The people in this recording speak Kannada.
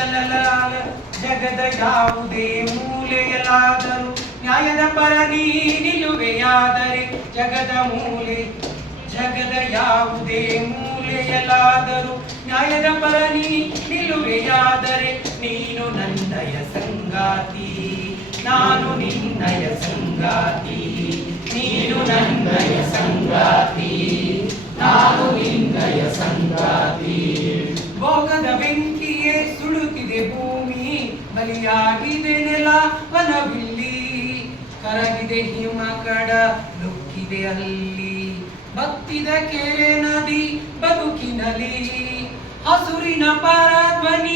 ಲಲಲಾಲ ಜಗದ ಯಾವುದೇ ಮೂಲೆಯಲಾದರೂ ನ್ಯಾಯದ ಪರ ನೀ ನಿಲ್ಲುವೆಯಾದರೆ ಜಗದ ಯಾವುದೇ ಮೂಲೆಯಲಾದರೂ ನ್ಯಾಯದ ಪರ ನೀ ನಿಲ್ಲುವೆಯಾದರೆ ನೀನು ನನ್ನಯ ಸಂಗಾತಿ ನಾನು ನಿನ್ನಯ ಸಂಗಾತಿ ನೀನು ನನ್ನಯ ಸಂಗಾತಿ ನಾನು ನಿನ್ನಯ ಸಂಗಾತಿ ಭೋಗದ ಬೆಂಕಿಯೇ ಸುಡುತ್ತಿದೆ ಭೂಮಿ ಬಲಿಯಾಗಿದೆ ನೆಲ ವನವಿಲ್ಲಿ ಕರಗಿದೆ ಹಿಮ ಕಡ ನುಗ್ಗಿದೆ ಅಲ್ಲಿ ಬತ್ತಿದ ಕೆರೆ ನದಿ ಬದುಕಿನಲ್ಲಿ ಹಸುರಿನ ಪರಧ್ವನಿ